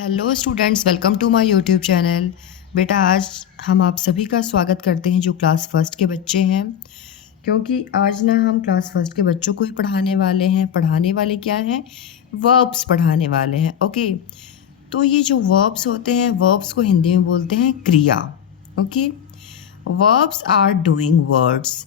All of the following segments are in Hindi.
Hello students, welcome to my YouTube channel. बेटा, आज हम आप सभी का स्वागत करते हैं जो क्लास फर्स्ट के बच्चे हैं, क्योंकि आज ना हम क्लास फर्स्ट के बच्चों को ही पढ़ाने वाले हैं। पढ़ाने वाले क्या हैं? वर्ब्स पढ़ाने वाले हैं। ओके, तो ये जो वर्ब्स होते हैं, वर्ब्स को हिंदी में बोलते हैं क्रिया। Okay, verbs are doing words.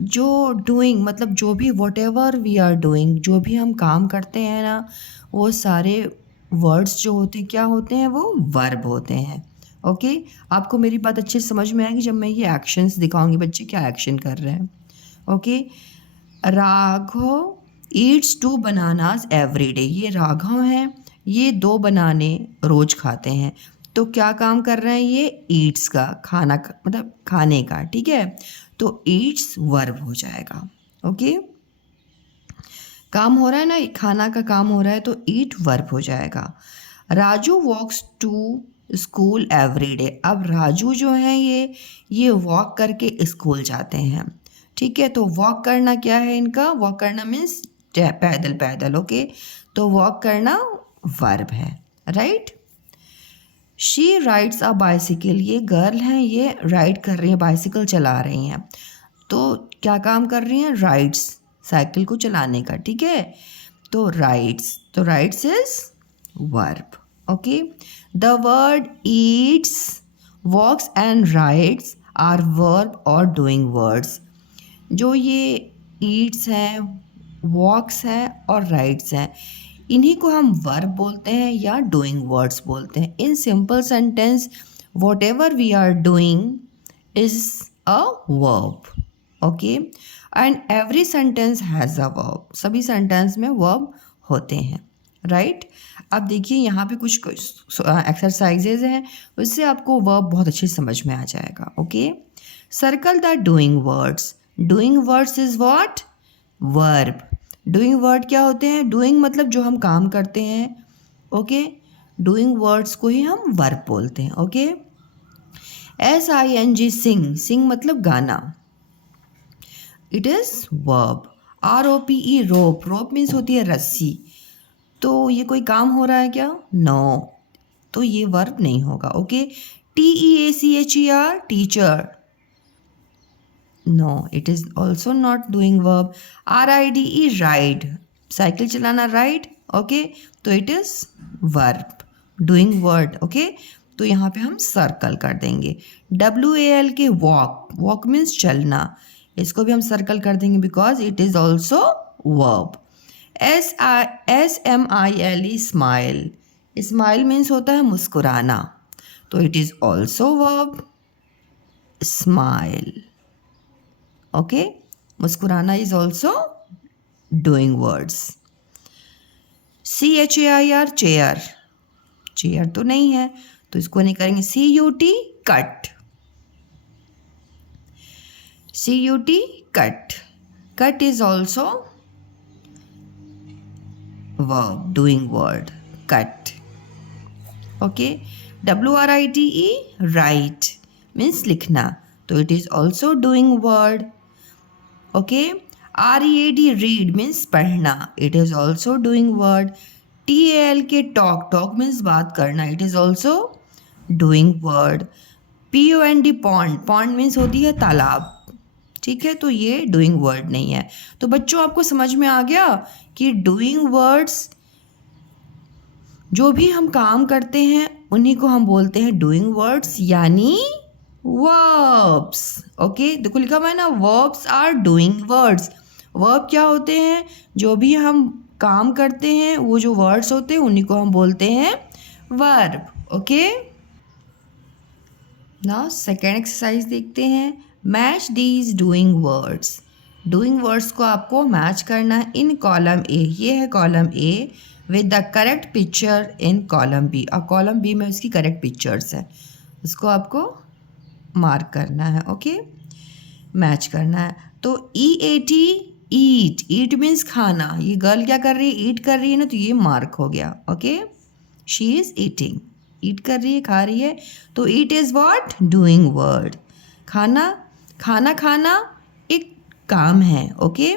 जो डूइंग मतलब जो भी whatever we are doing, जो भी हम काम करते हैं ना, वो सारे वर्ड्स जो होते हैं क्या होते हैं? वो वर्ब होते हैं। ओके, आपको मेरी बात अच्छे से समझ में आएगी जब मैं ये एक्शंस दिखाऊंगी बच्चे क्या एक्शन कर रहे हैं। Okay, Raghav Yeats 2 bananas every day. ये राघव हैं, ये 2 बनाने रोज खाते हैं। तो क्या काम कर रहे हैं? ये ईट्स का खाना मतलब खाने का। ठीक है, तो ईट्स वर्ब हो जाएगा। ओके, काम हो रहा है ना, खाना का काम हो रहा है, तो ईट वर्ब हो जाएगा। Raju walks to school every day. अब राजू जो है ये वॉक करके स्कूल जाते हैं। ठीक है, तो वॉक करना क्या है इनका? वॉक करना मीन्स पैदल पैदल। ओके, तो वॉक करना वर्ब है, right. She rides a bicycle. ये गर्ल हैं, ये राइड कर रही हैं, बाइसिकल चला रही हैं। तो क्या काम कर रही हैं? राइड्स, साइकिल को चलाने का। ठीक है, तो राइड्स, तो rides is verb. Okay, the word eats, walks and rides are verb और डूइंग वर्ड्स। जो ये ईट्स हैं, वॉक्स हैं और राइड्स हैं, इन्हीं को हम वर्ब बोलते हैं या डूइंग वर्ड्स बोलते हैं। In simple sentence whatever we are doing is a verb. Okay, and every sentence has a verb. सभी सेंटेंस में वर्ब होते हैं, राइट। अब देखिए यहाँ पे कुछ एक्सरसाइजेज हैं, उससे आपको वर्ब बहुत अच्छे से समझ में आ जाएगा। Okay, circle the doing words. Doing words is what? Verb. Doing word क्या होते हैं? डूइंग मतलब जो हम काम करते हैं। ओके, डूइंग वर्ड्स को ही हम वर्ब बोलते हैं। ओके, SING सिंग, सिंग मतलब गाना, it is verb. ROPE rope, rope means होती है रस्सी। तो ये कोई काम हो रहा है क्या? नो, तो ये वर्ब नहीं होगा। Okay, TEACHER teacher, no, it is also not doing verb. RIDE ride, cycle चलाना, राइड। ओके, तो it is verb, doing word. Okay, तो यहाँ पे हम सर्कल कर देंगे। WAL के वॉक, वॉक मीन्स चलना, इसको भी हम सर्कल कर देंगे because it is also verb. SMILE smile, smile means होता है मुस्कुराना, तो it is also verb, smile. Okay, मुस्कुराना is also doing words. CHAIR chair, chair तो नहीं है तो इसको नहीं करेंगे। CUT cut, CUT cut, cut is also verb, doing word, cut. Okay, WRITE write means लिखना, तो it is also doing word. Okay, READ read means पढ़ना, it is also doing word. TAL के टॉक, टॉक मीन्स बात करना, it is also doing word. POND pond, pond means होती है तालाब। ठीक है, तो ये डूइंग वर्ड नहीं है। तो बच्चों आपको समझ में आ गया कि डूइंग वर्ड्स, जो भी हम काम करते हैं उन्हीं को हम बोलते हैं डूइंग वर्ड्स, यानी वर्ब्स। ओके, देखो लिखा हुआ है ना, verbs are doing words. Verb क्या होते हैं? जो भी हम काम करते हैं वो जो वर्ड्स होते हैं उन्हीं को हम बोलते हैं वर्ब। ओके, ना सेकेंड एक्सरसाइज देखते हैं। Match these doing words. Doing words को आपको मैच करना है इन कॉलम ए, ये है column A, with the correct picture in column B. और कॉलम बी में उसकी करेक्ट पिक्चर्स हैं, उसको आपको मार्क करना है। ओके, मैच करना है। तो EAT ईट, ईट मीन्स खाना, ये गर्ल क्या कर रही है? ईट कर रही है ना, तो ये मार्क हो गया। ओके, शी इज़ ईटिंग, ईट कर रही है, खा रही है, तो ईट इज़ व्हाट? Doing word. खाना, खाना खाना एक काम है। ओके,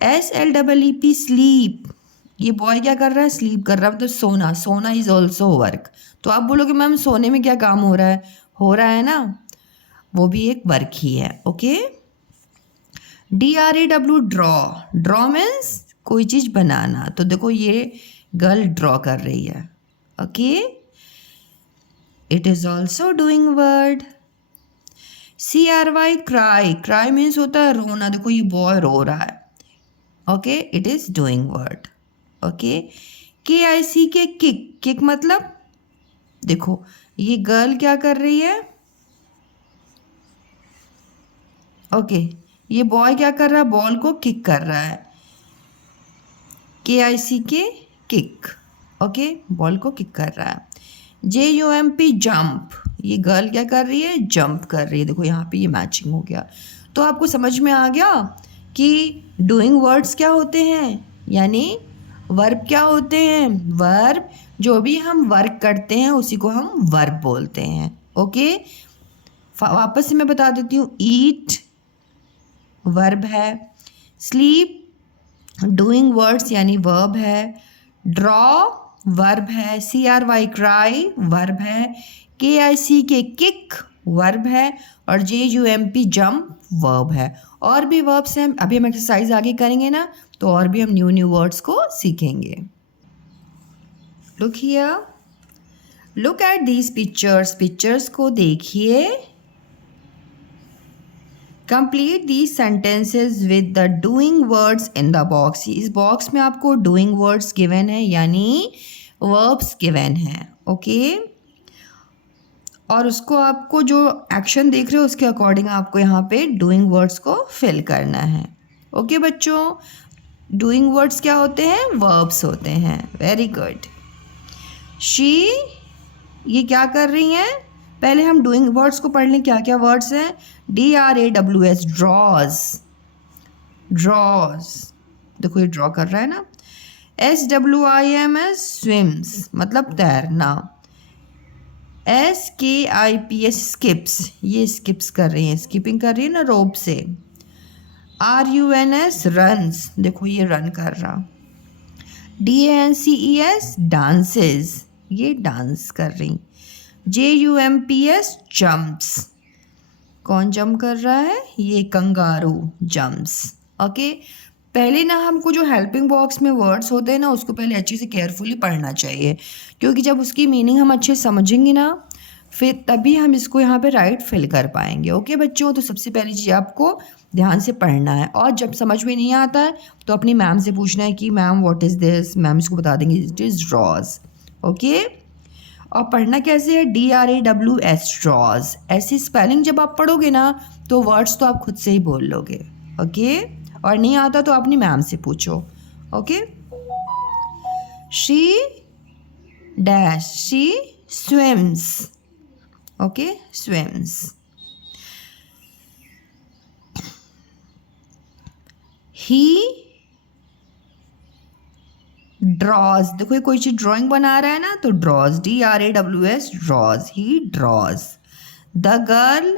SLEEP स्लीप, ये बॉय क्या कर रहा है, स्लीप कर रहा है, मतलब सोना, सोना इज ऑल्सो वर्क। तो आप बोलोगे मैम सोने में क्या काम हो रहा है ना, वो भी एक वर्क ही है। Okay, DRAW draw, draw means कोई चीज़ बनाना। तो देखो ये गर्ल ड्रॉ कर रही है। Okay, it is also doing word. CRY cry, cry means होता है रोना, देखो ये बॉय रो रहा है। Okay, it is doing word. Okay, KIC के किक, किक मतलब देखो ये गर्ल क्या कर रही है। ओके, ये बॉय क्या कर रहा है, बॉल को किक कर रहा है। KIC के किक। ओके, बॉल को किक कर रहा है। JUMP जंप, ये गर्ल क्या कर रही है, जंप कर रही है। देखो यहाँ पे ये मैचिंग हो गया। तो आपको समझ में आ गया कि डूइंग वर्ड्स क्या होते हैं, यानी वर्ब क्या होते हैं। वर्ब, जो भी हम वर्क करते हैं उसी को हम वर्ब बोलते हैं। ओके, वापस से मैं बता देती हूँ। ईट वर्ब है, स्लीप डूइंग वर्ड्स यानी वर्ब है, ड्रॉ वर्ब है, CRY क्राई वर्ब है, KIC के किक वर्ब है और JUMP जंप वर्ब है। और भी वर्ब्स हैं, अभी हम एक्सरसाइज आगे करेंगे ना, तो और भी हम न्यू वर्ड्स को सीखेंगे। Look here, look at these pictures, pictures को देखिए। Complete these sentences with the doing words in the box. इस बॉक्स में आपको डूइंग वर्ड्स गिवन है, यानी वर्ब्स गिवन है। ओके, और उसको आपको जो एक्शन देख रहे हो उसके अकॉर्डिंग आपको यहाँ पे डूइंग वर्ड्स को फिल करना है। ओके बच्चों, डूइंग वर्ड्स क्या होते हैं, वर्ब्स होते हैं। Very good. शी, ये क्या कर रही हैं, पहले हम डूइंग वर्ड्स को पढ़ लें। क्या क्या वर्ड्स हैं। DRAWS ड्रॉज, ड्रॉज, देखो ये ड्रॉ कर रहा है ना। SWIMS स्विम्स, मतलब तैरना। SKIPS स्किप्स, ये स्किप्स कर रही हैं, स्किपिंग कर रही है ना रोप से। RUNS रन्स, देखो ये रन कर रहा। DANCES डांसेस, ये डांस कर रही। JUMPS जम्प्स, कौन जंप कर रहा है, ये कंगारू जम्प्स। ओके, पहले ना हमको जो हेल्पिंग बॉक्स में वर्ड्स होते हैं ना उसको पहले अच्छे से केयरफुली पढ़ना चाहिए, क्योंकि जब उसकी मीनिंग हम अच्छे से समझेंगे ना फिर तभी हम इसको यहाँ पे राइट फिल कर पाएंगे। ओके बच्चों, तो सबसे पहली चीज़ आपको ध्यान से पढ़ना है, और जब समझ में नहीं आता है तो अपनी मैम से पूछना है कि ma'am what is this, ma'am इसको बता देंगे इट इज़ ड्रॉज। ओके, और पढ़ना कैसे है, DRAWS ड्रॉज। ऐसी स्पेलिंग जब आप पढ़ोगे ना तो वर्ड्स तो आप खुद से ही बोल लोगे। ओके, और नहीं आता तो अपनी मैम से पूछो। Okay, she dash, she swims. Okay, swims. He drawers, देखो ये कोई चीज़ ड्राइंग बना रहा है ना, तो draws, DRAWS draws, he draws. The girl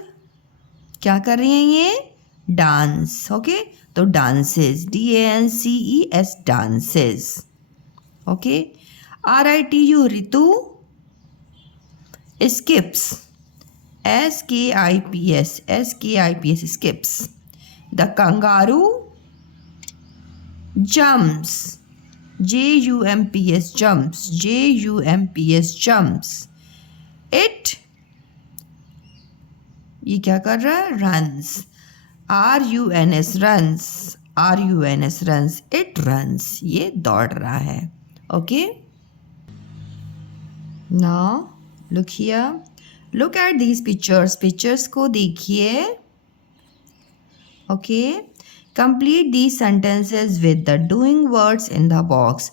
क्या कर रही है, ये डांस। ओके, तो dances, DANCES dances. Okay, RITU Ritu skips, SKIPS skips. The kangaroo jumps, JUMPS jumps, JUMPS jumps. It, ये क्या कर रहा है, runs, RUNS runs, RUNS runs. It runs, ये दौड़ रहा है। Okay, now look here, look at these pictures, pictures को देखिए। Okay, complete these sentences with the doing words in the box.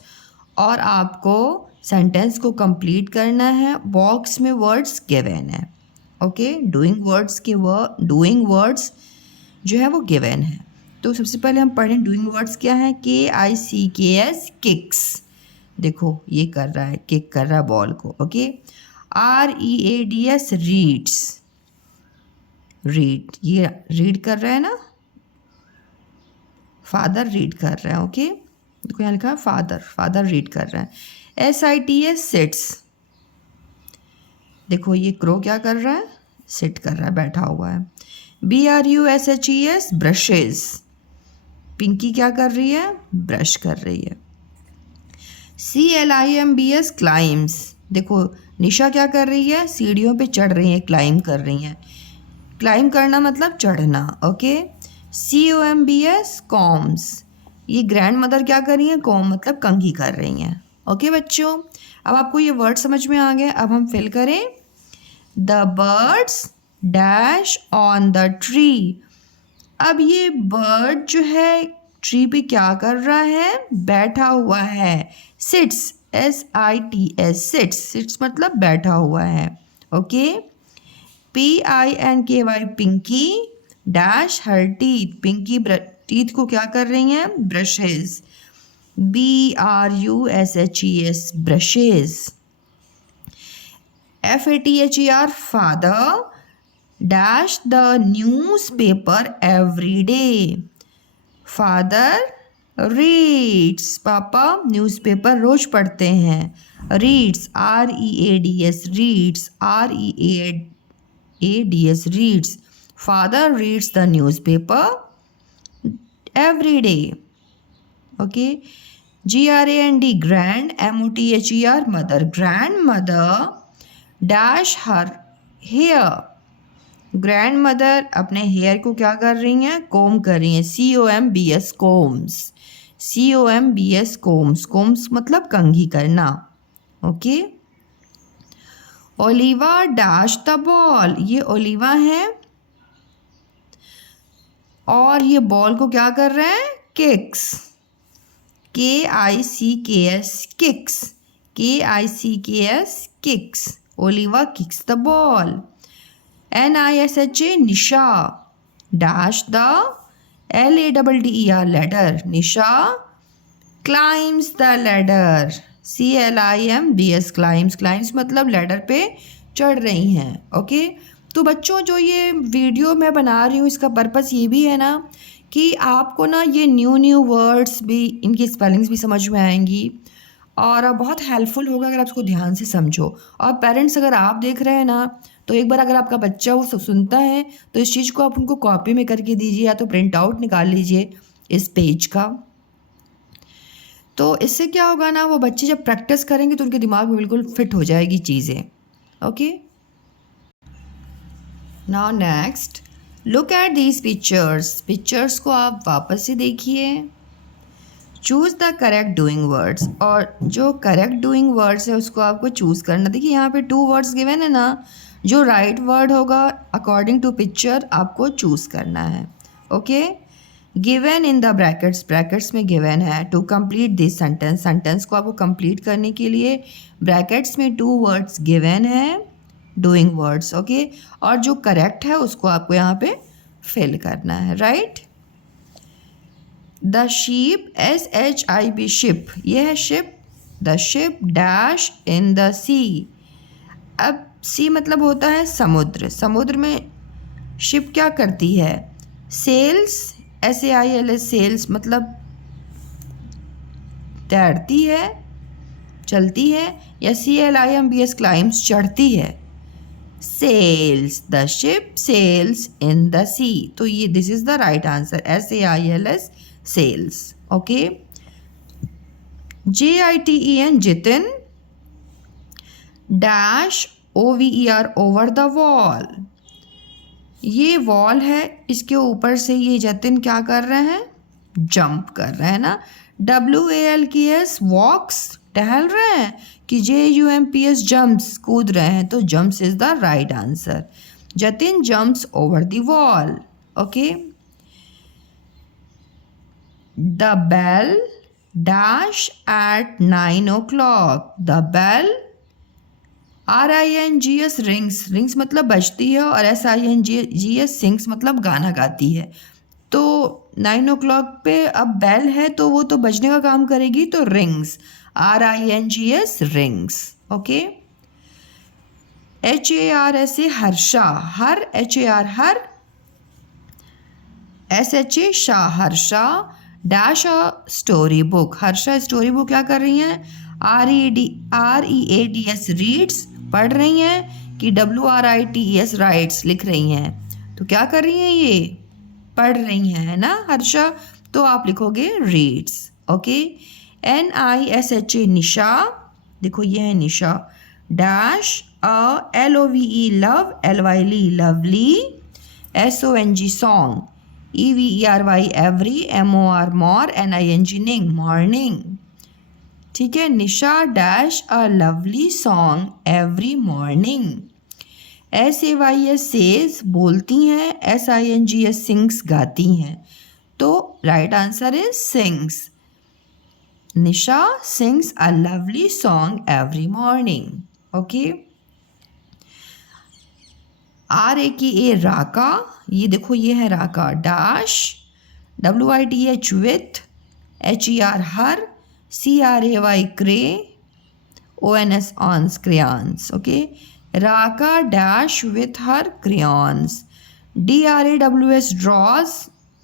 और आपको सेंटेंस को कंप्लीट करना है, बॉक्स में वर्ड्स गिवन है। ओके, डूइंग वर्ड्स के डूइंग वर्ड्स जो है वो गिवन है। तो सबसे पहले हम पढ़ें डूइंग वर्ड्स क्या है। KICKS किक्स, देखो ये कर रहा है, किक कर रहा है बॉल को। ओके, READS रीड्स, रीड, ये रीड कर रहा है ना, फादर रीड कर रहा है। ओके, देखो यहाँ लिखा है फादर, फादर रीड कर रहा है। SITS सिट्स, देखो ये क्रो क्या कर रहा है, सिट कर रहा है, बैठा हुआ है। BRUSHES ब्रशेज, पिंकी क्या कर रही है, ब्रश कर रही है। CLIMBS क्लाइम्स, देखो निशा क्या कर रही है, सीढ़ियों पे चढ़ रही है, क्लाइम कर रही हैं। क्लाइम करना मतलब चढ़ना, ओके। COMBS कॉम्स, ये ग्रैंड मदर क्या कर रही हैं, कॉम मतलब कंघी कर रही हैं। ओके बच्चों, अब आपको ये वर्ड समझ में आ गया। अब हम फिल करें। The birds dash on the tree, अब ये बर्ड जो है ट्री पे क्या कर रहा है, बैठा हुआ है। सिट्स, SITS सिट्स, सिट्स मतलब बैठा हुआ है, okay. PINKY Pinky dash her teeth, Pinky teeth को क्या कर रही हैं, brushes. BRUSHES brushes. FATHER father dash the newspaper every day, father reads, पापा न्यूज़पेपर रोज पढ़ते हैं। Reads, READS reads, READS reads, father reads the newspaper every day, okay. GRAND grand, MOTHER mother, grand mother dash her hair, grandmother अपने हेयर को क्या कर रही हैं, कोम कर रही हैं। COMBS combs, COMBS combs, combs मतलब कंघी करना, okay. Oliva dash the ball, ये ओलिवा है और ये बॉल को क्या कर रहे हैं, kicks. KICKS kicks, KICKS kicks, Oliva kicks the ball. NISHA Nisha dash the LADDER ladder, Nisha climbs the ladder. CLIMBS climbs, climbs मतलब लैडर पे चढ़ रही हैं, ओके। तो बच्चों जो ये वीडियो मैं बना रही हूँ इसका पर्पस ये भी है ना कि आपको ना ये न्यू वर्ड्स भी, इनकी स्पेलिंग्स भी समझ में आएंगी और बहुत हेल्पफुल होगा अगर आप इसको ध्यान से समझो। और पेरेंट्स अगर आप देख रहे हैं ना, तो एक बार अगर आपका बच्चा वो सब सुनता है तो इस चीज़ को आप उनको कॉपी में करके दीजिए या तो प्रिंट आउट निकाल लीजिए इस पेज का। तो इससे क्या होगा ना, वो बच्चे जब प्रैक्टिस करेंगे तो उनके दिमाग में बिल्कुल फिट हो जाएगी चीज़ें, okay. Now next look at these pictures, pictures को आप वापस से देखिए। Choose the correct doing words, और जो करेक्ट डूइंग वर्ड्स है उसको आपको चूज़ करना। देखिए यहाँ पे 2 वर्ड्स गिवन है ना, जो राइट वर्ड होगा अकॉर्डिंग टू पिक्चर आपको चूज़ करना है, okay. Given in the brackets, brackets में गिवन है। To complete this sentence, sentence को आपको कंप्लीट करने के लिए ब्रैकेट्स में 2 वर्ड्स गिवन है, डूइंग वर्ड्स, ओके। और जो करेक्ट है उसको आपको यहाँ पे फिल करना है, right. The sheep, SHIP ship, ये है ship. The ship dash in the sea, अब सी मतलब होता है समुद्र, समुद्र में शिप क्या करती है, सेल्स, SAILS सेल्स मतलब तैरती है, चलती है, या CLIMBS क्लाइम्स चढ़ती है। Sails, the ship sails in the sea, तो ये this is the right answer, SAILS sails, okay. JITEN Jitin dash OVER over the wall, ये वॉल है, इसके ऊपर से ये जतिन क्या कर रहे हैं, जंप कर रहे हैं ना। WALKS वॉक्स, टहल रहे हैं, कि JUMPS जंप्स, कूद रहे हैं, तो jumps is the right answer. Jatin jumps over the wall, okay. The bell dash at 9 o'clock, the bell RINGS rings, rings मतलब बजती है, और SINGS सिंग्स मतलब गाना गाती है। तो 9 o'clock पे अब बेल है तो वो तो बजने का काम करेगी, तो rings, RINGS rings, okay. HARSA Harsha, her HAR her, SHA Shah, Harsha dash a story book, Harsha story book क्या कर रही हैं? READS रीड्स पढ़ रही हैं कि WRITES राइट्स लिख रही हैं? तो क्या कर रही हैं ये? पढ़ रही हैं, है ना हर्षा? तो आप लिखोगे रीड्स। ओके। NISHA निशा, देखो ये है Nisha. Dash LOVE love, LYLE lovely, SONG song, EVERY every, MOR mor, NING ning morning. ठीक है। Nisha dash a lovely song every morning. SAYS says बोलती हैं, SINGS सिंग्स गाती हैं। तो right answer is sings. Nisha sings a lovely song every morning. Okay. RAKA Raka, ये देखो ये है Raka. Dash WITH with, HER her, CRAY cray, ONS ons crayons. Okay. Raka dash with her crayons. DRAWS drawers,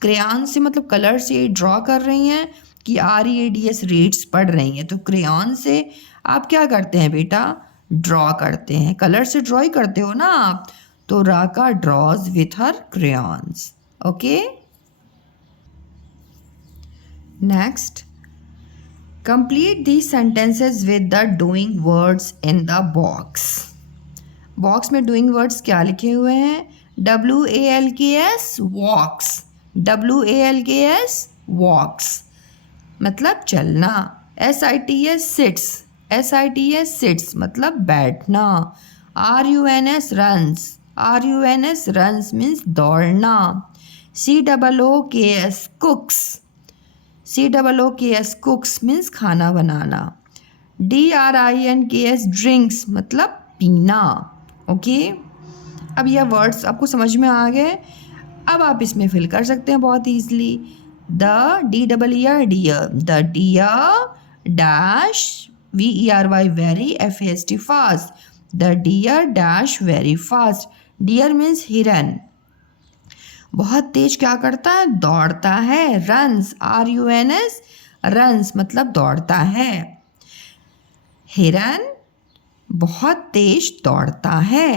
crayon से मतलब कलर से ड्रॉ कर रही हैं कि READS रीड्स पढ़ रही हैं। तो क्रेयॉन से आप क्या करते हैं बेटा? ड्रॉ करते हैं, कलर से ड्रॉ ही करते हो ना आप। तो Raka draws with her crayons. Okay. Next, complete these sentences with the doing words in the box. Box में डूइंग वर्ड्स क्या लिखे हुए हैं? WALKS वॉक्स, WALKS वॉक्स मतलब चलना। SITS सिट्स, SITS सिट्स मतलब बैठना। RUNS runs, RUNS runs means दौड़ना। COOKS कुक्स, COOKS कुक्स मीन्स खाना बनाना। DRINKS ड्रिंक्स मतलब पीना। ओके। अब यह वर्ड्स आपको समझ में आ गए। अब आप इसमें फिल कर सकते हैं बहुत easily. The DEER deer, the deer dash VERY very, FAST fast, the deer dash very fast. Deer means हिरन, बहुत तेज क्या करता है? दौड़ता है। रन्स, RUNS रन्स मतलब दौड़ता है। हिरन बहुत तेज दौड़ता है।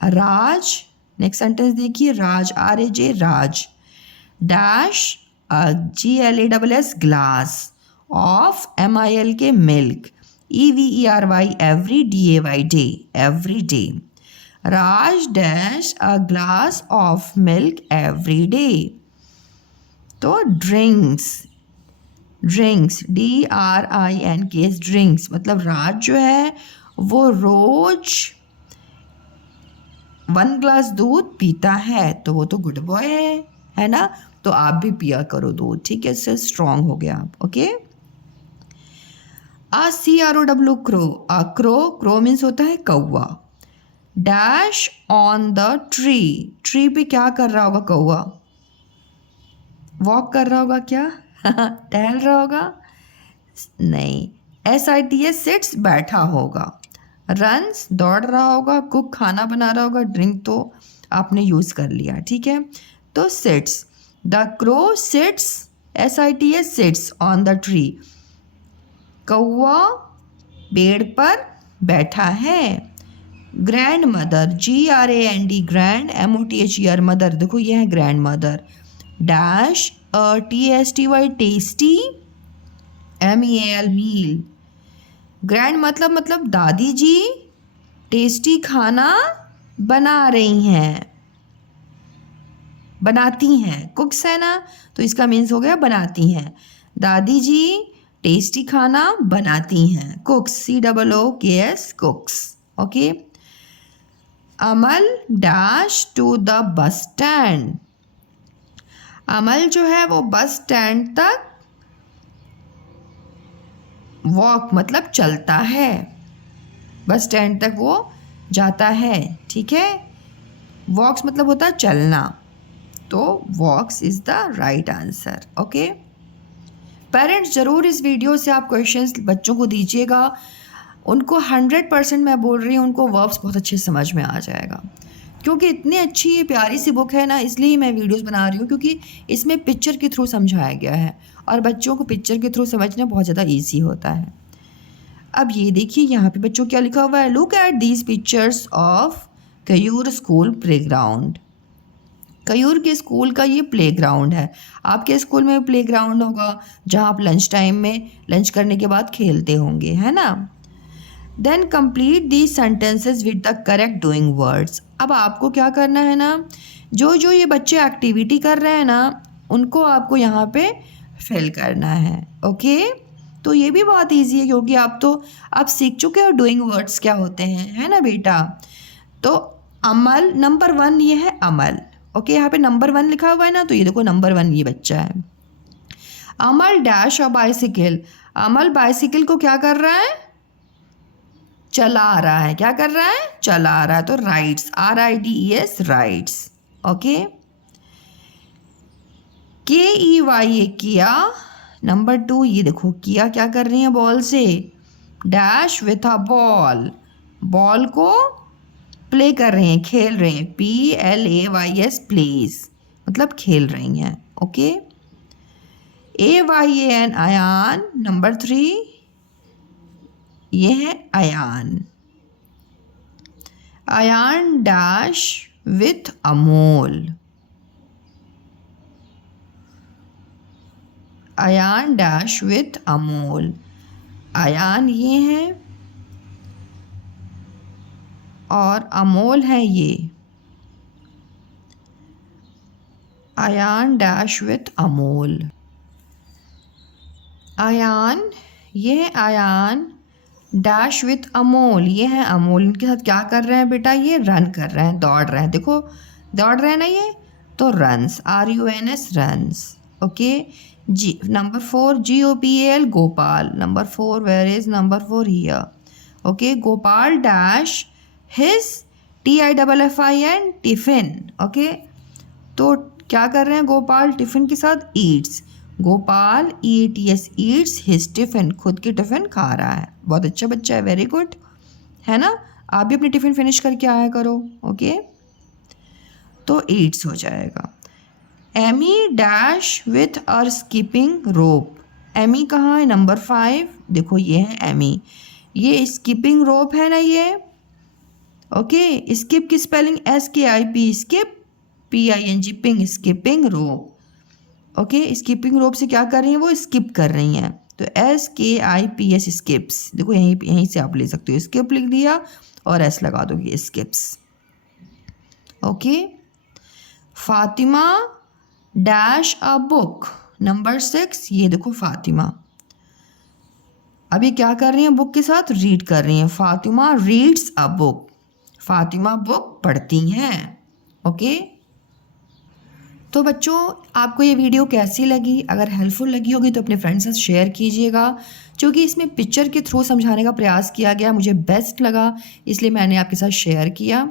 राज, नेक्स्ट सेंटेंस देखिए। राज, RAJ Raj dash GLASS glass of MILK milk, EVERY every, DAY day every day. Raj dash a glass of milk every day. तो ड्रिंक्स, ड्रिंक्स DRINKS ड्रिंक्स मतलब राज जो है वो रोज 1 ग्लास दूध पीता है। तो वो तो गुड बॉय है ना? तो आप भी पिया करो दूध। ठीक है, इससे स्ट्रांग हो गया आप। Okay. CROW crow, crow, crow means होता है कौवा। Dash on the tree, tree पे क्या कर रहा होगा कौवा? वॉक कर रहा होगा क्या? टहल रहा होगा? नहीं। SITS सिट्स बैठा होगा। रन्स दौड़ रहा होगा। कुक खाना बना रहा होगा। ड्रिंक तो आपने यूज़ कर लिया। ठीक है। तो sits, the crow sits, SITS sits on the tree, कौवा पेड़ पर बैठा है। Grand mother, GRAND grand, MOTHER mother, देखो ये है grand mother. Dash TSTY tasty, MEAL meal. Grand मतलब दादी जी टेस्टी खाना बना रही हैं, बनाती हैं। कुक्स है ना, तो इसका मीन्स हो गया बनाती हैं। दादी जी टेस्टी खाना बनाती हैं। Cooks, COOKS cooks. Okay. Amal dash to the bus stand, Amal जो है वो बस स्टैंड तक वॉक मतलब चलता है, बस स्टैंड तक वो जाता है। ठीक है। वॉक्स मतलब होता है चलना, तो walks is the right answer. Okay. Parents ज़रूर इस वीडियो से आप क्वेश्चंस बच्चों को दीजिएगा। उनको 100% मैं बोल रही हूँ, उनको वर्ब्स बहुत अच्छे समझ में आ जाएगा। क्योंकि इतनी अच्छी ये प्यारी सी बुक है ना, इसलिए मैं वीडियोस बना रही हूँ, क्योंकि इसमें पिक्चर के थ्रू समझाया गया है और बच्चों को पिक्चर के थ्रू समझना बहुत ज़्यादा ईजी होता है। अब ये देखिए यहाँ पे बच्चों क्या लिखा हुआ है, look at these pictures of Kayur school playground. Kayur के स्कूल का ये प्लेग्राउंड है। आपके स्कूल में प्लेग्राउंड होगा जहाँ आप लंच टाइम में लंच करने के बाद खेलते होंगे, है ना। Then complete the sentences with the correct doing words. अब आपको क्या करना है ना, जो जो ये बच्चे एक्टिविटी कर रहे हैं ना, उनको आपको यहाँ पे फिल करना है। ओके, तो ये भी बहुत इजी है, क्योंकि आप सीख चुके हो डूइंग वर्ड्स क्या होते हैं, है ना बेटा। तो अमल नंबर 1 ये है अमल। ओके, यहाँ पे नंबर 1 लिखा हुआ है ना, तो ये देखो नंबर 1 ये बच्चा है। Amal dash a bicycle. Amal bicycle को क्या कर रहा है, चला रहा है। क्या कर रहा है, चला रहा है। तो rides, RIDES rides. Okay, KEYA किया। नंबर 2 ये देखो किया क्या कर रही है बॉल से, dash with a ball, ball को प्ले कर रहे हैं, खेल रहे हैं। PLAYS प्लेज, मतलब खेल रही हैं। Okay, AYAN Ayan. नंबर 3 ये है Ayan. Ayan dash with Amol, Ayan dash with Amol. Ayan ये है और अमोल है ये। Ayan dash with Amol. अयान ये है अयान डैश विथ अमोल, ये है अमोल। इनके साथ क्या कर रहे हैं बेटा, ये रन कर रहे हैं, दौड़ रहे हैं। देखो दौड़ रहे हैं ना ये, तो रन्स, RUNS रन्स। ओके जी। Number 4 GOPAL Gopal. Number 4 where is number 4 here. Okay, Gopal dash his TIFFIN tiffin. Okay, तो क्या कर रहे हैं गोपाल टिफिन के साथ, eats. Gopal EATS eats his tiffin, खुद की टिफिन खा रहा है। बहुत अच्छा बच्चा है, वेरी गुड, है ना। आप भी अपनी टिफिन फिनिश करके आया करो। ओके, तो ईट्स हो जाएगा। Amy dash with her skipping rope. Amy कहाँ है, नंबर 5। देखो ये है एमी, ये स्किपिंग रोप है ना ये। ओके, स्किप की spelling SKIP, skip, PING ping, skipping rope. Okay, skipping rope से क्या कर रही हैं, वो स्किप कर रही हैं। तो SKIPS स्किप्स। देखो यहीं से आप ले सकते हो, स्किप लिख दिया और S लगा दोगे, skips. Okay, Fatima dash a book. Number 6 ये देखो फातिमा अभी क्या कर रही हैं, बुक के साथ रीड कर रही हैं। Fatima reads a book, Fatima book पढ़ती हैं। ओके, तो बच्चों आपको ये वीडियो कैसी लगी, अगर हेल्पफुल लगी होगी तो अपने फ्रेंड्स से शेयर कीजिएगा, क्योंकि इसमें पिक्चर के थ्रू समझाने का प्रयास किया गया, मुझे बेस्ट लगा, इसलिए मैंने आपके साथ शेयर किया।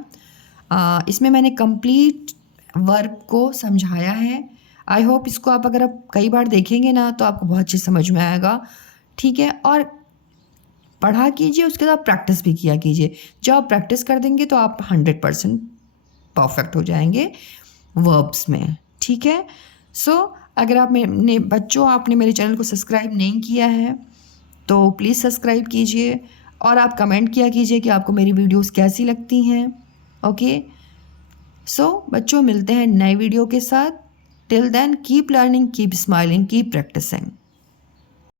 इसमें मैंने कंप्लीट वर्ब को समझाया है। आई होप इसको आप अगर आप कई बार देखेंगे ना, तो आपको बहुत अच्छी समझ में आएगा। ठीक है, और पढ़ा कीजिए, उसके बाद प्रैक्टिस भी किया कीजिए। जब आप प्रैक्टिस कर देंगे तो आप 100% परफेक्ट हो जाएंगे वर्ब्स में। ठीक है, सो अगर आपने मेरे चैनल को सब्सक्राइब नहीं किया है तो प्लीज़ सब्सक्राइब कीजिए, और आप कमेंट किया कीजिए कि आपको मेरी वीडियोस कैसी लगती हैं। ओके, सो बच्चों मिलते हैं नए वीडियो के साथ। Till then keep learning, keep smiling, keep practising.